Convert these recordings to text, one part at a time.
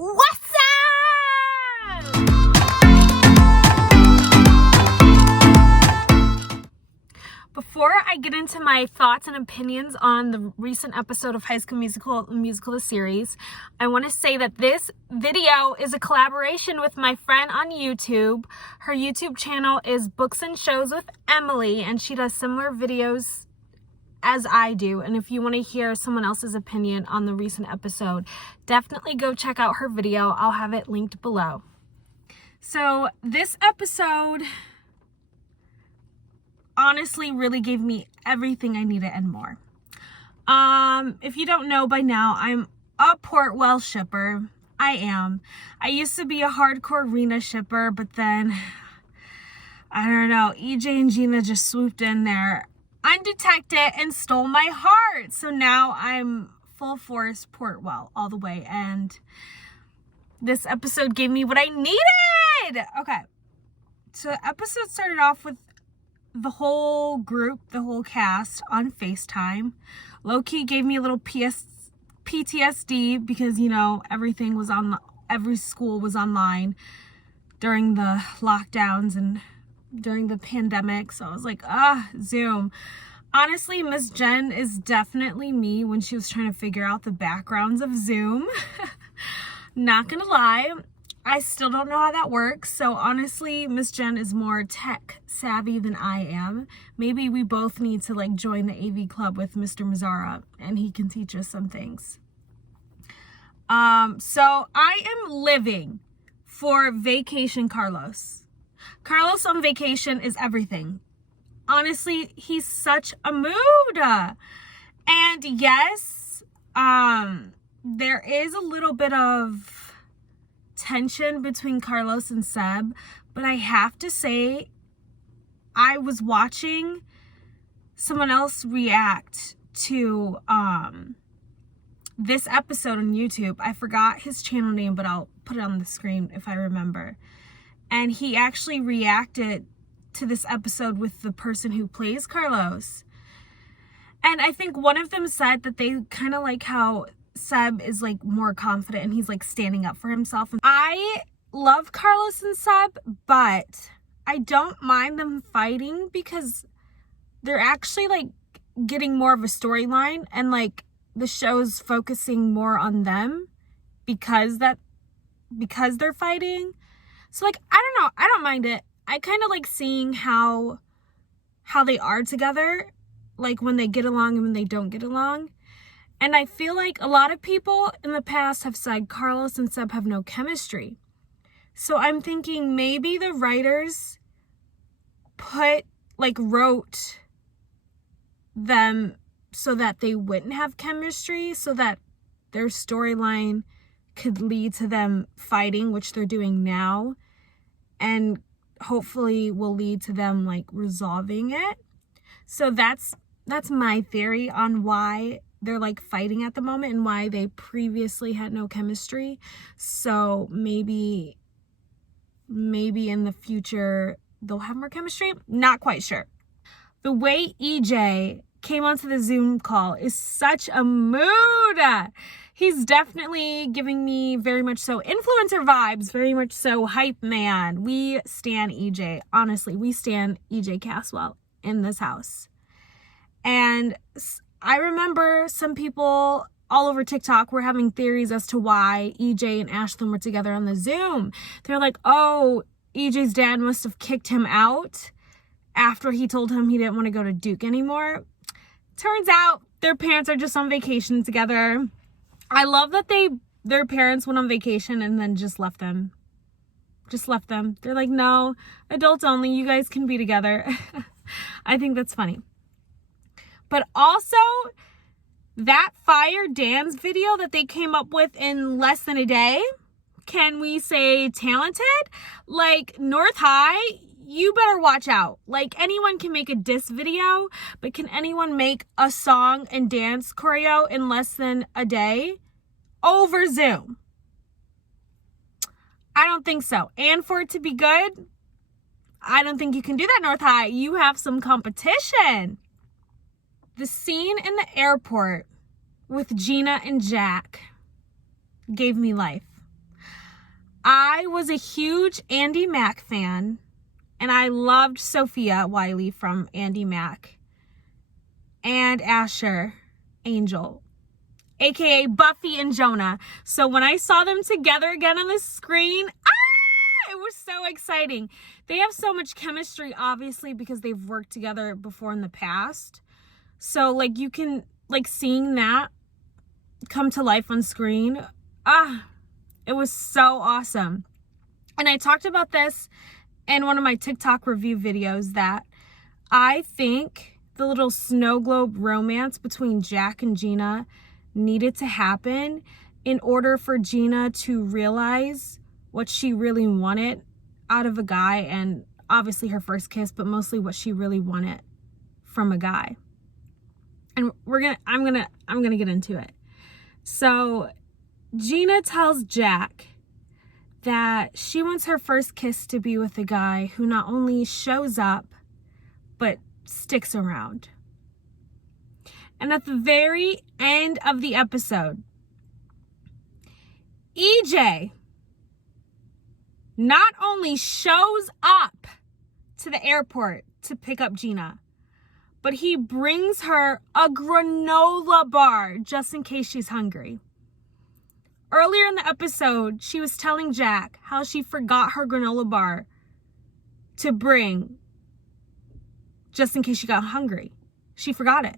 What's up? Before I get into my thoughts and opinions on the recent episode of High School Musical the series, I want to say that this video is a collaboration with my friend on YouTube. Her YouTube channel is Books and Shows with Emily, and she does similar videos as I do. And if you want to hear someone else's opinion on the recent episode, definitely go check out her video. I'll have it linked below. So this episode honestly really gave me everything I needed and more. If you don't know by now, I'm a Portwell shipper. I am. I used to be a hardcore Rena shipper, but then I don't know, EJ and Gina just swooped in there undetected and stole my heart. So now I'm full force Portwell all the way, and this episode gave me what I needed. Okay, so the episode started off with the whole group, the whole cast on FaceTime. Low-key gave me a little PTSD because, you know, everything was every school was online during the lockdowns and during the pandemic. So I was like, Zoom. Honestly, Miss Jen is definitely me when she was trying to figure out the backgrounds of Zoom. Not gonna lie, I still don't know how that works. So honestly, Miss Jen is more tech savvy than I am. Maybe we both need to like join the AV club with Mr. Mazzara and he can teach us some things. So I am living for Vacation Carlos. Carlos on vacation is everything. Honestly, he's such a mood. And yes, there is a little bit of tension between Carlos and Seb, but I have to say, I was watching someone else react to this episode on YouTube. I forgot his channel name, but I'll put it on the screen if I remember. And he actually reacted to this episode with the person who plays Carlos. And I think one of them said that they kind of like how Seb is like more confident and he's like standing up for himself. And I love Carlos and Seb, but I don't mind them fighting because they're actually like getting more of a storyline and like the show's focusing more on them because they're fighting. So like, I don't know, I don't mind it. I kind of like seeing how they are together, like when they get along and when they don't get along. And I feel like a lot of people in the past have said Carlos and Seb have no chemistry. So I'm thinking maybe the writers wrote them so that they wouldn't have chemistry, so that their storyline could lead to them fighting, which they're doing now, and hopefully will lead to them like resolving it. So that's my theory on why they're like fighting at the moment and why they previously had no chemistry. So maybe in the future they'll have more chemistry. Not quite sure. The way EJ came onto the Zoom call is such a mood. He's definitely giving me very much so influencer vibes, very much so hype man. We stan EJ. Honestly, we stan EJ Caswell in this house. And I remember some people all over TikTok were having theories as to why EJ and Ashlyn were together on the Zoom. They're like, oh, EJ's dad must have kicked him out after he told him he didn't want to go to Duke anymore. Turns out their parents are just on vacation together. I love that their parents went on vacation and then just left them. They're like, no, adults only. You guys can be together. I think that's funny. But also, that Fire Dance video that they came up with in less than a day, can we say talented? Like, North High, you better watch out. Like, anyone can make a diss video, but can anyone make a song and dance choreo in less than a day over Zoom? I don't think so. And for it to be good, I don't think you can do that, North High. You have some competition. The scene in the airport with Gina and Jack gave me life. I was a huge Andy Mack fan, and I loved Sophia Wiley from Andy Mack and Asher Angel, aka Buffy and Jonah. So when I saw them together again on the screen, it was so exciting. They have so much chemistry, obviously, because they've worked together before in the past. So, like, you can, like, seeing that come to life on screen, it was so awesome. And I talked about this in one of my TikTok review videos, that I think the little snow globe romance between Jack and Gina needed to happen in order for Gina to realize what she really wanted out of a guy, and obviously her first kiss, but mostly what she really wanted from a guy. And I'm gonna get into it. So Gina tells Jack that she wants her first kiss to be with a guy who not only shows up, but sticks around. And at the very end of the episode, EJ not only shows up to the airport to pick up Gina, but he brings her a granola bar just in case she's hungry. Earlier in the episode, she was telling Jack how she forgot her granola bar to bring just in case she got hungry. She forgot it.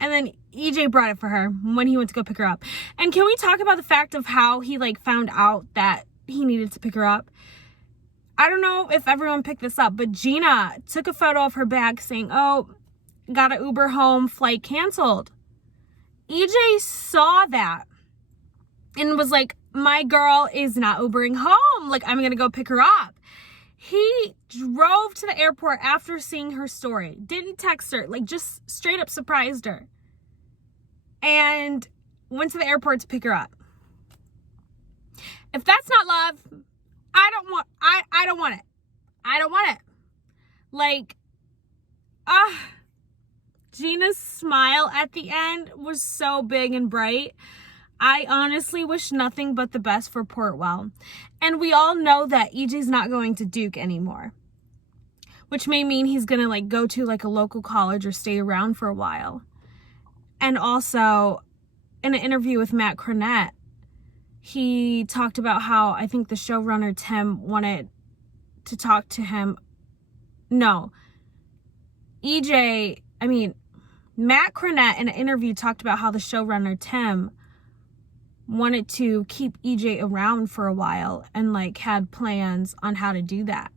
And then EJ brought it for her when he went to go pick her up. And can we talk about the fact of how he, like, found out that he needed to pick her up? I don't know if everyone picked this up, but Gina took a photo of her bag saying, "Oh, got an Uber home, flight canceled." EJ saw that and was like, "My girl is not Ubering home. Like, I'm going to go pick her up." He drove to the airport after seeing her story. Didn't text her, like, just straight up surprised her. And went to the airport to pick her up. If that's not love, I don't want it. I don't want it. Like, Gina's smile at the end was so big and bright. I honestly wish nothing but the best for Portwell. And we all know that EJ's not going to Duke anymore, which may mean he's going to, like, go to, like, a local college or stay around for a while. And also, in an interview with Matt Cronette, he talked about how I think the showrunner Tim wanted to talk to him. No, Matt Cronette in an interview talked about how the showrunner Tim wanted to keep EJ around for a while and, like, had plans on how to do that.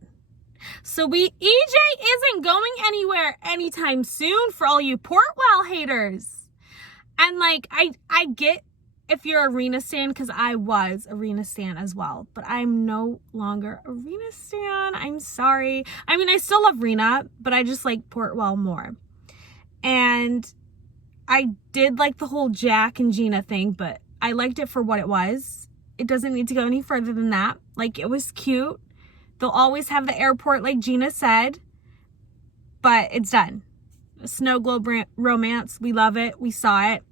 So EJ isn't going anywhere anytime soon, for all you Portwell haters. And, like, I get if you're Arena stan, because I was Arena stan as well, but I'm no longer Arena stan. I'm sorry. I mean, I still love Rena, but I just like Portwell more. And I did like the whole Jack and Gina thing, but I liked it for what it was. It doesn't need to go any further than that. Like, it was cute. They'll always have the airport, like Gina said, but it's done. A snow globe romance. We love it. We saw it.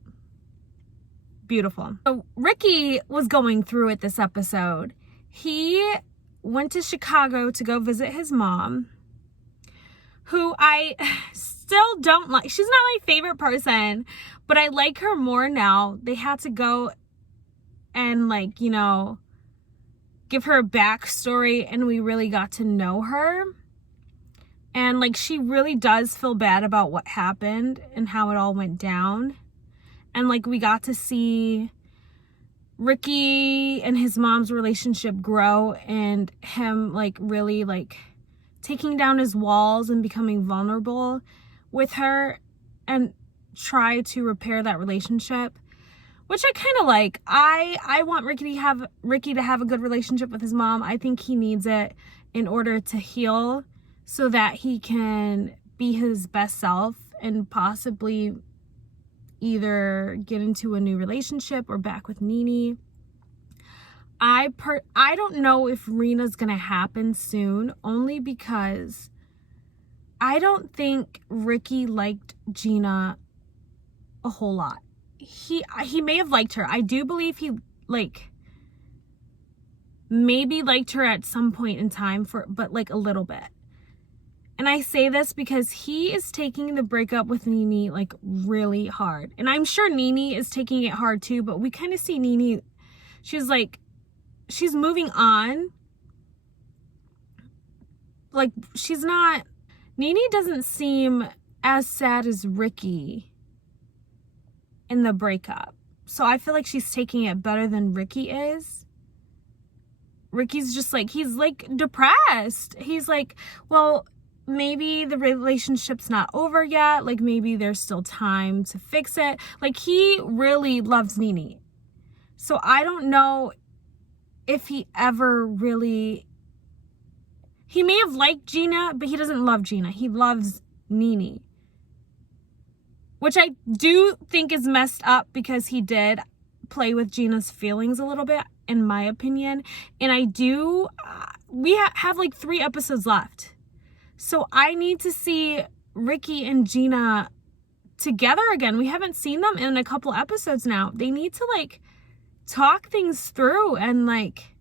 Beautiful. So Ricky was going through it this episode. He went to Chicago to go visit his mom, who I still don't like. She's not my favorite person, but I like her more now. They had to go and, like, you know, give her a backstory, and we really got to know her. And, like, she really does feel bad about what happened and how it all went down. And, like, we got to see Ricky and his mom's relationship grow, and him, like, really, like, taking down his walls and becoming vulnerable with her and try to repair that relationship, which I kind of like. I want Ricky to have a good relationship with his mom. I think he needs it in order to heal, so that he can be his best self and possibly either get into a new relationship or back with Nene. I don't know if Rena's gonna happen soon, only because I don't think Ricky liked Gina a whole lot. He may have liked her. I do believe he, like, maybe liked her at some point in time, but like a little bit. And I say this because he is taking the breakup with Nene like really hard. And I'm sure Nene is taking it hard too, but we kind of see Nene, she's moving on. Like, Nene doesn't seem as sad as Ricky in the breakup. So I feel like she's taking it better than Ricky is. Ricky's just like, he's like depressed. He's like, well, maybe the relationship's not over yet. Like, maybe there's still time to fix it. Like, he really loves Nene. So I don't know if he ever really, he may have liked Gina, but he doesn't love Gina. He loves Nene. Which I do think is messed up because he did play with Gina's feelings a little bit, in my opinion. And I do, we have like 3 episodes left. So I need to see Ricky and Gina together again. We haven't seen them in a couple episodes now. They need to like talk things through and like,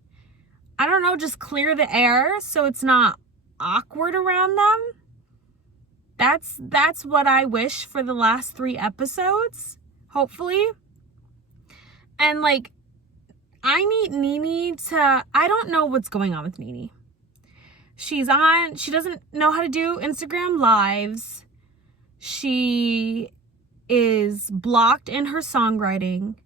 I don't know, just clear the air so it's not awkward around them. That's what I wish for the last 3 episodes, hopefully. And like, I need Nene to, I don't know what's going on with Nene. She doesn't know how to do Instagram lives. She is blocked in her songwriting.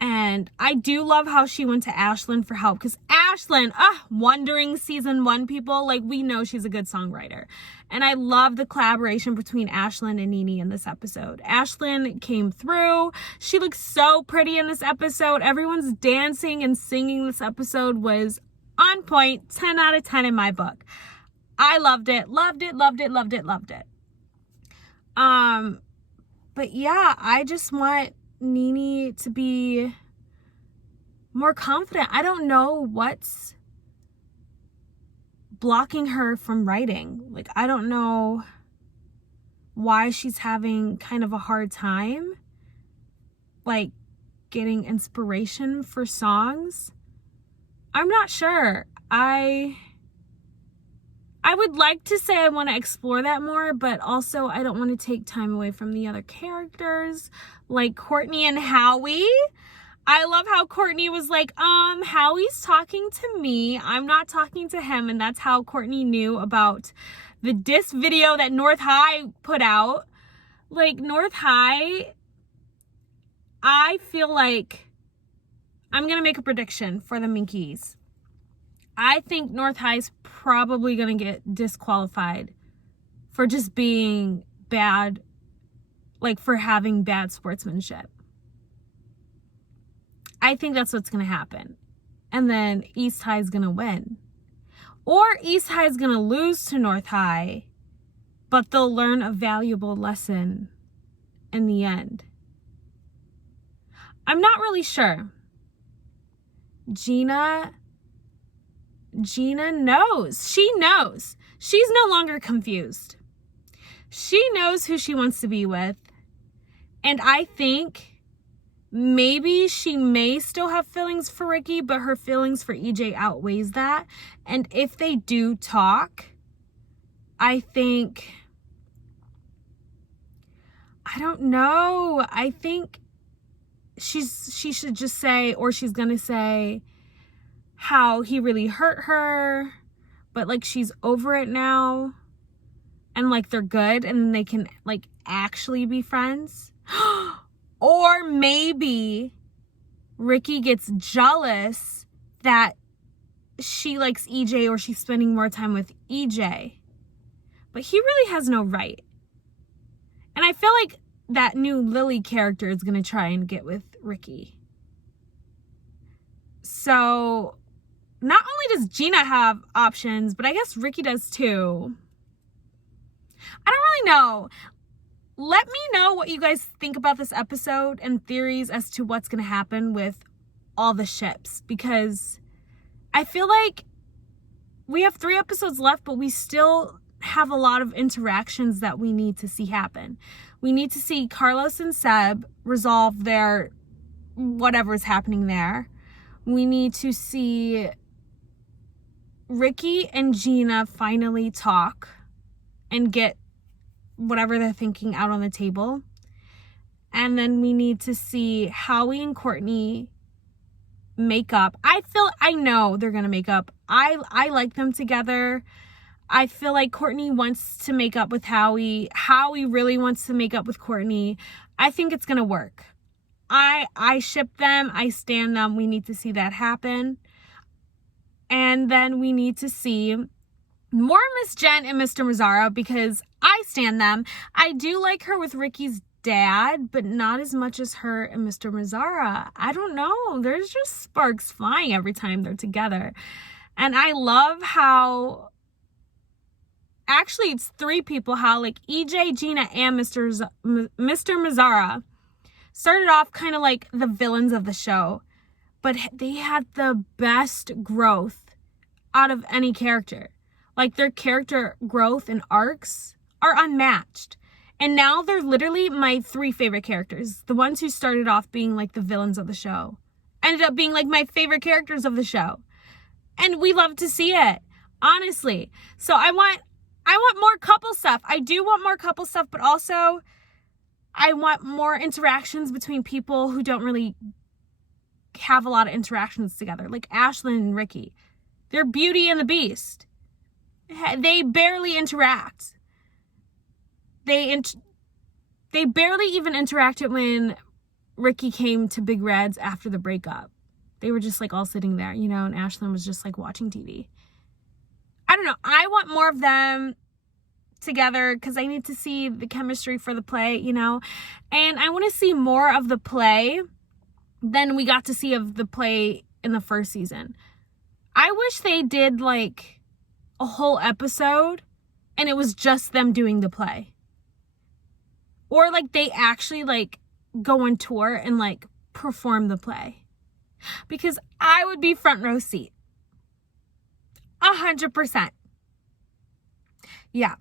And I do love how she went to Ashlyn for help, because Ashlyn, Wondering season 1 people, like, we know she's a good songwriter. And I love the collaboration between Ashlyn and Nene in this episode. Ashlyn came through. She looks so pretty in this episode. Everyone's dancing and singing this episode was on point. 10 out of 10 in my book. I loved it. Loved it, loved it, loved it, loved it. But yeah, I just want Nene to be more confident. I don't know what's blocking her from writing. Like, I don't know why she's having kind of a hard time like getting inspiration for songs. I'm not sure. I would like to say I want to explore that more, but also I don't want to take time away from the other characters, like Courtney and Howie. I love how Courtney was like, Howie's talking to me. I'm not talking to him. And that's how Courtney knew about the diss video that North High put out. Like, North High, I feel like I'm going to make a prediction for the Minkies. I think North High's probably going to get disqualified for just being bad, like for having bad sportsmanship. I think that's what's going to happen. And then East High's going to win. Or East High's going to lose to North High, but they'll learn a valuable lesson in the end. I'm not really sure. Gina knows. She knows. She's no longer confused. She knows who she wants to be with. And I think maybe she may still have feelings for Ricky, but her feelings for EJ outweighs that. And if they do talk, I think, I don't know. I think she should just say, or she's going to say, how he really hurt her, but like she's over it now, and like they're good and they can like actually be friends. Or maybe Ricky gets jealous that she likes EJ, or she's spending more time with EJ, but he really has no right. And I feel like that new Lily character is gonna try and get with Ricky. So not only does Gina have options, but I guess Ricky does too. I don't really know. Let me know what you guys think about this episode and theories as to what's going to happen with all the ships, because I feel like we have 3 episodes left, but we still have a lot of interactions that we need to see happen. We need to see Carlos and Seb resolve their whatever's happening there. We need to see Ricky and Gina finally talk and get whatever they're thinking out on the table. And then we need to see Howie and Courtney make up. I know they're gonna make up. I like them together. I feel like Courtney wants to make up with Howie. Howie really wants to make up with Courtney. I think it's gonna work. I ship them. I stan them. We need to see that happen. And then we need to see more Miss Jen and Mr. Mazzara, because I stan them. I do like her with Ricky's dad, but not as much as her and Mr. Mazzara. I don't know. There's just sparks flying every time they're together. And I love how, actually it's three people, how like EJ, Gina, and Mr. Mazzara started off kind of like the villains of the show, but they had the best growth out of any character. Like, their character growth and arcs are unmatched. And now they're literally my three favorite characters. The ones who started off being like the villains of the show ended up being like my favorite characters of the show. And we love to see it, honestly. So I want more couple stuff. I do want more couple stuff, but also I want more interactions between people who don't really have a lot of interactions together, like Ashlyn and Ricky. They're Beauty and the Beast. They barely interact. They barely even interacted when Ricky came to Big Red's after the breakup. They were just like all sitting there, you know, and Ashlyn was just like watching TV. I don't know. I want more of them together because I need to see the chemistry for the play, you know, and I want to see more of the play than we got to see of the play in the first season. I wish they did like a whole episode and it was just them doing the play. Or like they actually like go on tour and like perform the play. Because I would be front row seat. 100%. Yeah.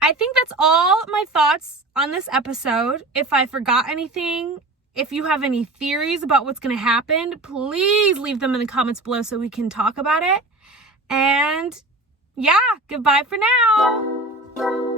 I think that's all my thoughts on this episode. If I forgot anything, if you have any theories about what's going to happen, please leave them in the comments below so we can talk about it. And yeah, goodbye for now.